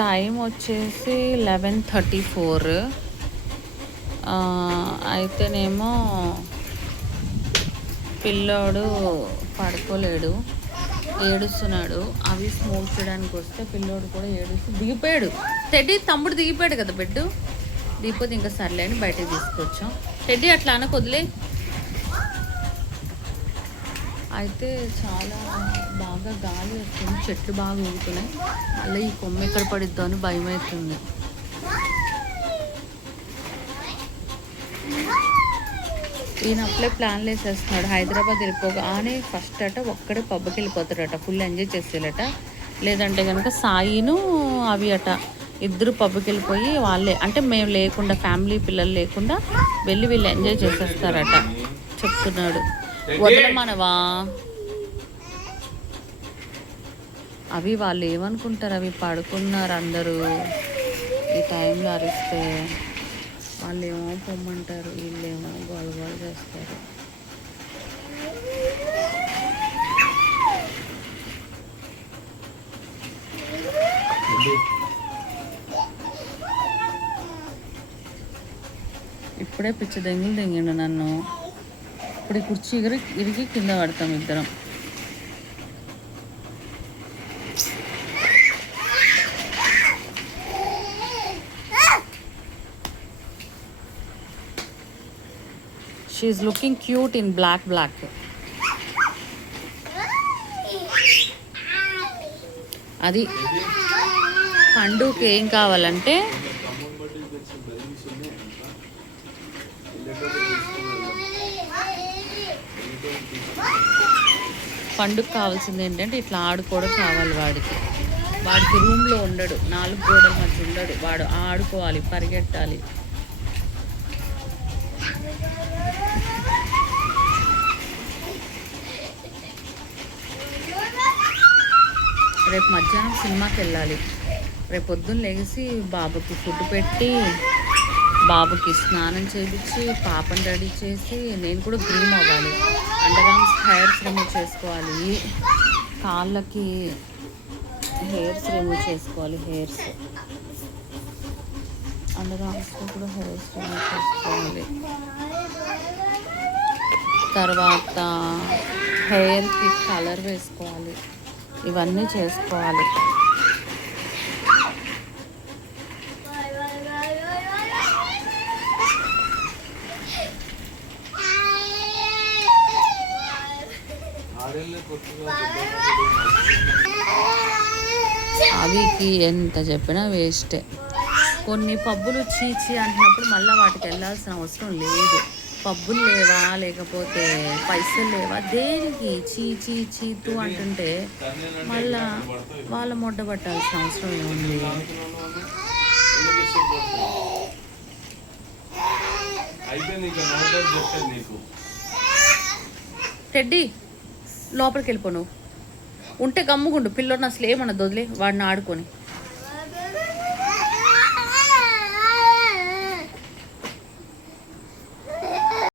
Time వచ్చేసి 11:34. అయితేనేమో పిల్లోడు పడుకోలేడు, ఏడుస్తున్నాడు. అవి స్మోక్ చేయడానికి వస్తే పిల్లోడు కూడా ఏడుస్తూ దిగిపోయాడు. టెడ్డీ తమ్ముడు దిగిపోయాడు కదా బెడ్, దిగిపోతే ఇంకా సర్లే అని బయటకు తీసుకొచ్చాం. టెడ్డీ అట్లా అనకు, వదిలే. అయితే చాలా బాగా గాలి వస్తుంది, చెట్లు బాగా ఊగుతున్నాయి. మళ్ళీ ఈ కొమ్మ ఎక్కడ పడిద్దో అని భయం అవుతుంది. ఈయన అప్పుడే ప్లాన్లు వేసేస్తున్నాడు. హైదరాబాద్ వెళ్ళిపోగానే ఫస్ట్ అట ఒక్కడే పబ్కి వెళ్ళిపోతాడట, ఫుల్ ఎంజాయ్ చేసేయాలట. లేదంటే కనుక సాయిను అవి అట ఇద్దరు పబ్కి వెళ్ళిపోయి వాళ్ళే, అంటే మేము లేకుండా, ఫ్యామిలీ పిల్లలు లేకుండా వెళ్ళి వీళ్ళు ఎంజాయ్ చేసేస్తారట చెప్తున్నాడు. వదలమనవా? అవి వాళ్ళు ఏమనుకుంటారు, అవి పడుకున్నారు అందరూ. ఈ టైంలో అరిస్తే వాళ్ళేమో పొమ్మంటారు, వీళ్ళేమో గోల చేస్తారు. ఇప్పుడే పిచ్చి దెంగులు దెంగిండు నన్ను. ఇప్పుడు ఈ కుర్చీ ఇరిగి కింద పడతాం ఇద్దరం. She is looking cute in black. అది పండుకి ఏం కావాలంటే పండుగ కావాల్సింది ఏంటంటే ఇట్లా ఆడుకోవడం కావాలి వాడికి. రూమ్లో ఉండడు, 4 గోడల మధ్య ఉండడు, వాడు ఆడుకోవాలి, పరిగెట్టాలి. రేపు మధ్యాహ్నం సినిమాకి వెళ్ళాలి. రేపు పొద్దున్న లేచి బాబుకి ఫుడ్ పెట్టి, బాబుకి స్నానం చేయించి, పాపని రెడీ చేసి, నేను కూడా గ్రీమ్ అవ్వాలి. అండర్ఆర్మ్స్ హెయిర్స్ రిమూవ్ చేసుకోవాలి, కాళ్ళకి హెయిర్స్ రిమూవ్ చేసుకోవాలి, అండర్ఆర్మ్స్లో కూడా హెయిర్స్ రిమూవ్ చేసుకోవాలి. తర్వాత హెయిర్కి కలర్ వేసుకోవాలి, ఇవన్నీ చేసుకోవాలి. అవికి ఎంత చెప్పినా వేస్టే. కొన్ని పబ్బులు చీచి అంటున్నప్పుడు మళ్ళీ వాటికి వెళ్ళాల్సిన అవసరం లేదు. పబ్బులు లేవా, లేకపోతే పైసలు లేవా, దేనికి చీతూ అంటుంటే మళ్ళా వాళ్ళ మొడ్డ పట్టాల్సిన అవసరం ఏముంది? టెడ్డీ లోపలికి వెళ్ళిపోను, ఉంటే గమ్ముగుండు. పిల్లోడు అసలు ఏమన్నది, వదిలే వాడిని ఆడుకొని.